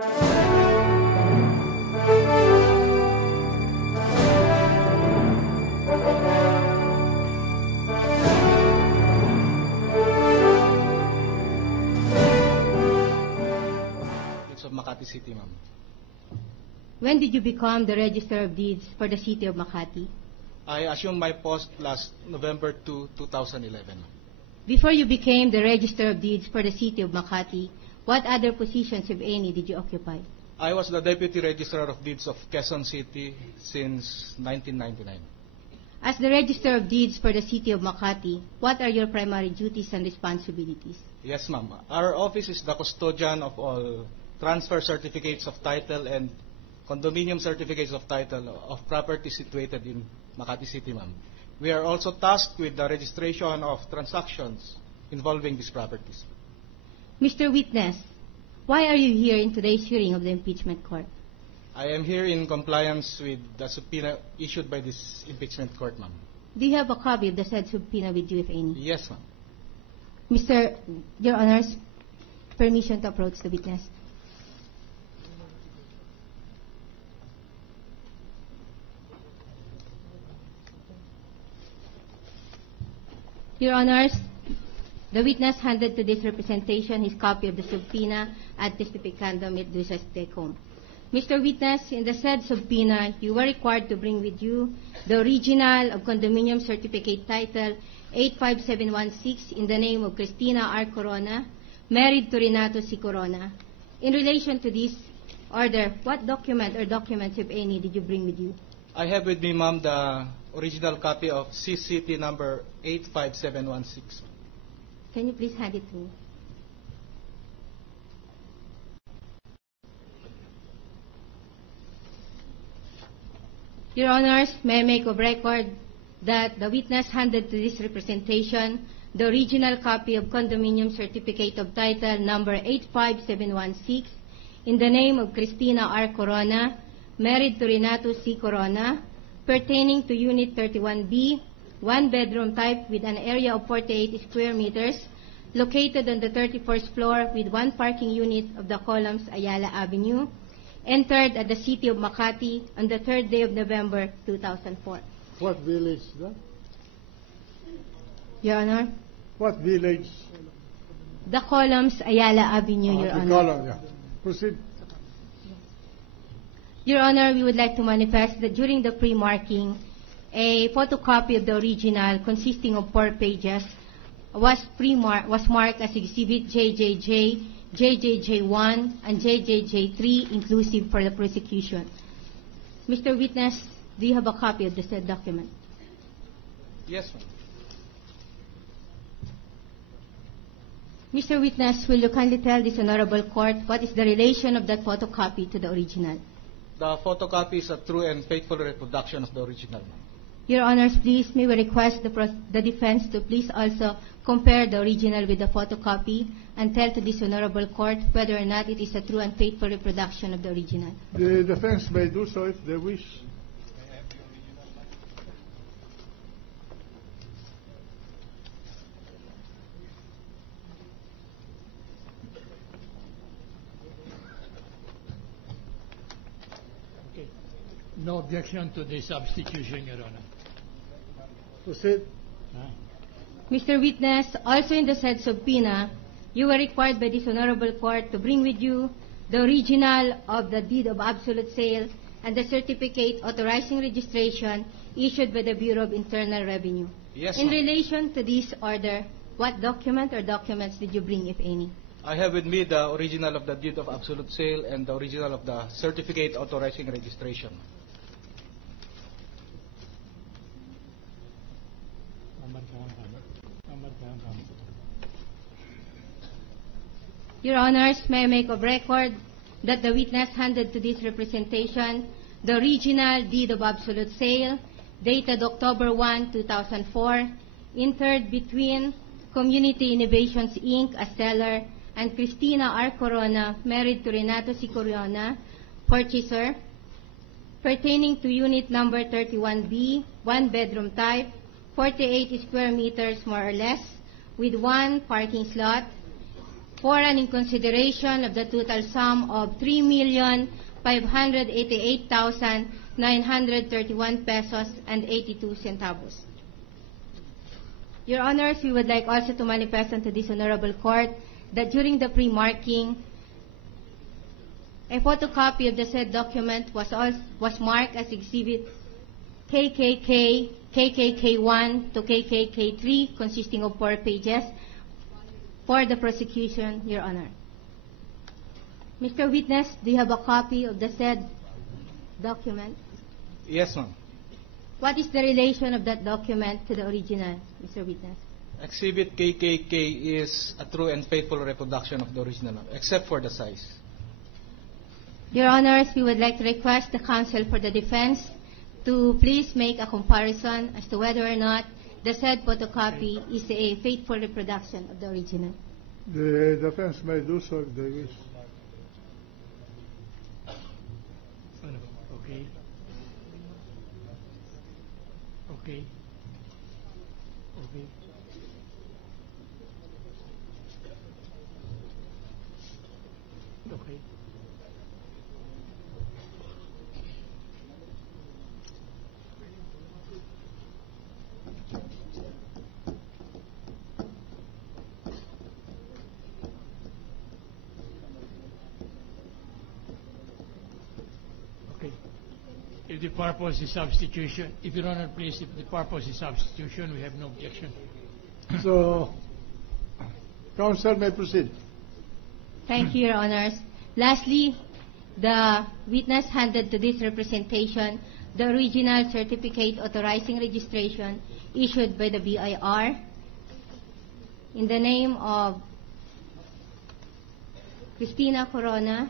It's of Makati City, ma'am. When did you become the Register of Deeds for the City of Makati? I assumed my post last November 2, 2011. Before you became the Register of Deeds for the City of Makati, what other positions, if any, did you occupy? I was the Deputy Registrar of Deeds of Quezon City since 1999. As the Register of Deeds for the City of Makati, what are your primary duties and responsibilities? Yes, ma'am. Our office is the custodian of all transfer certificates of title and condominium certificates of title of property situated in Makati City, ma'am. We are also tasked with the registration of transactions involving these properties. Mr. Witness, why are you here in today's hearing of the impeachment court? I am here in compliance with the subpoena issued by this impeachment court, ma'am. Do you have a copy of the said subpoena with you, if any? Yes, ma'am. Your Honors, permission to approach the witness. Your Honors, the witness handed to this representation his copy of the subpoena ad testificandum et duces tecum. Mr. Witness, in the said subpoena, you were required to bring with you the original of condominium certificate title 85716 in the name of Cristina R. Corona, married to Renato C. Corona. In relation to this order, what document or documents, if any, did you bring with you? I have with me, ma'am, the original copy of CCT number 85716. Can you please hand it to me? Your Honors, may I make of record that the witness handed to this representation the original copy of condominium certificate of title number 85716 in the name of Cristina R. Corona, married to Renato C. Corona, pertaining to Unit 31B, one-bedroom type with an area of 48 square meters, located on the 31st floor with one parking unit of the Columns Ayala Avenue, entered at the City of Makati on the 3rd day of November 2004. What village is that? Your Honor, What village? the Columns Ayala Avenue, Your The Honor. column, yeah. Proceed. Your Honor, we would like to manifest that during the pre-marking, a photocopy of the original consisting of 4 pages was marked as Exhibit JJJ, JJJ1, and JJJ3 inclusive for the prosecution. Mr. Witness, do you have a copy of the said document? Yes, ma'am. Mr. Witness, will you kindly tell this honorable court what is the relation of that photocopy to the original? The photocopy is a true and faithful reproduction of the original, ma'am. Your Honors, please, may we request the defense to please also compare the original with the photocopy and tell to this honorable court whether or not it is a true and faithful reproduction of the original. The defense may do so if they wish. Okay. No objection to the substitution, Your Honor. Proceed. Mr. Witness, also in the said subpoena, you were required by this honorable court to bring with you the original of the deed of absolute sale and the certificate authorizing registration issued by the Bureau of Internal Revenue. Yes, In ma'am. relation to this order, what document or documents did you bring, if any? I have with me the original of the deed of absolute sale and the original of the certificate authorizing registration. Your Honors, may I make of record that the witness handed to this representation the original deed of absolute sale dated October 1, 2004, entered between Community Innovations Inc. as seller and Cristina R. Corona, married to Renato C. Corona, purchaser, pertaining to unit number 31B, one-bedroom type, 48 square meters more or less, with one parking slot, for and in consideration of the total sum of 3,588,931 pesos and 82 centavos. Your Honors, we would like also to manifest unto this honorable court that during the pre-marking, a photocopy of the said document was marked as Exhibit KKK, KKK1 to KKK3, consisting of 4 pages, for the prosecution, Your Honor. Mr. Witness, do you have a copy of the said document? Yes, ma'am. What is the relation of that document to the original, Mr. Witness? Exhibit KKK is a true and faithful reproduction of the original, except for the size. Your Honors, we would like to request the counsel for the defense to please make a comparison as to whether or not the said photocopy is a faithful reproduction of the original. The defense may do so if they wish. Okay. Okay. Okay. Okay. Okay. If the purpose is substitution, if Your Honor, please, if the purpose is substitution, we have no objection. So, counsel may proceed. Thank you, Your Honors. Lastly, the witness handed to this representation the original certificate authorizing registration issued by the BIR in the name of Cristina Corona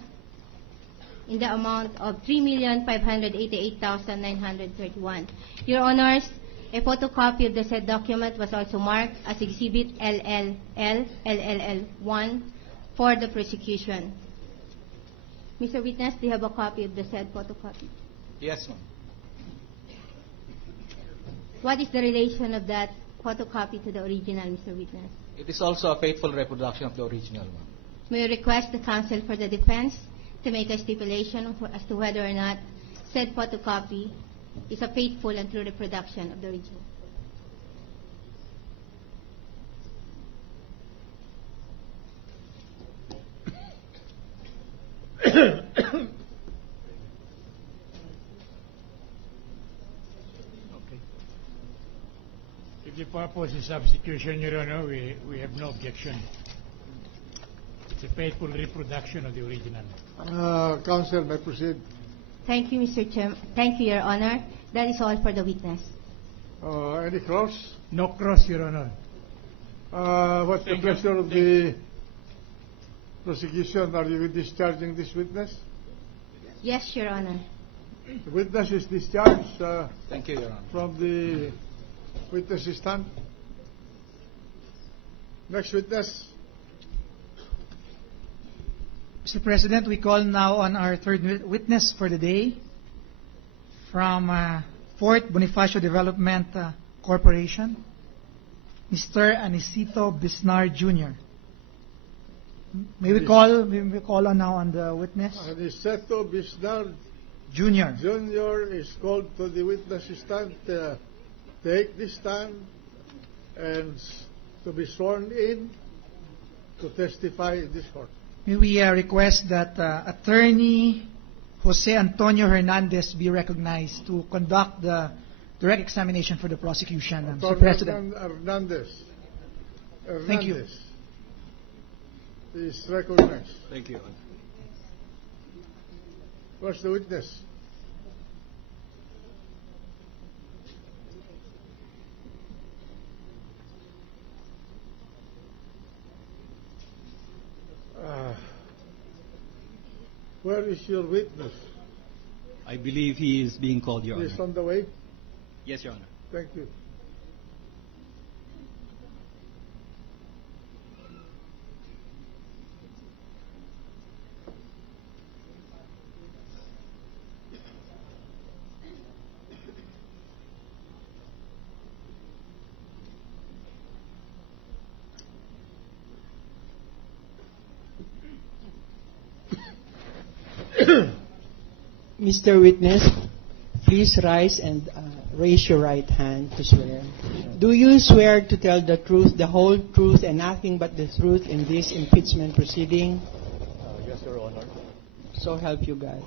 in the amount of 3,588,931. Your Honors, a photocopy of the said document was also marked as Exhibit LLL1 for the prosecution. Mr. Witness, do you have a copy of the said photocopy? Yes, ma'am. What is the relation of that photocopy to the original, Mr. Witness? It is also a faithful reproduction of the original, ma'am. May I request the counsel for the defense to make a stipulation as to whether or not said photocopy is a faithful and true reproduction of the original. Okay. If the purpose is substitution, Your Honor, we have no objection. It's a faithful reproduction of the original. Counsel may proceed. Thank you, Mr. Chairman. Thank you, Your Honor. That is all for the witness. Any cross? No cross, Your Honor. What's the Thank you. pleasure of the prosecution? Are you discharging this witness? Yes, Your Honor. The witness is discharged Thank you, Your Honor. from the witness stand. Next witness. Mr. President, we call now on our third witness for the day from Fort Bonifacio Development Corporation, Mr. Anicito Bisnar Jr. May we call on now on the witness? Aniceto Bisnar Jr. Jr. is called to the witness stand. Take this stand and to be sworn in to testify in this court. May we request that Attorney Jose Antonio Hernandez be recognized to conduct the direct examination for the prosecution, Mr. President. Hernandez. Thank you. Is recognized. Thank you, Your Honor. Where's the witness? Where is your witness? I believe he is being called, Your He's Honor. on the way. Yes, Your Honor. Thank you. Mr. Witness, please rise and raise your right hand to swear. Do you swear to tell the truth, the whole truth, and nothing but the truth in this impeachment proceeding? Yes, Your Honor. So help you God.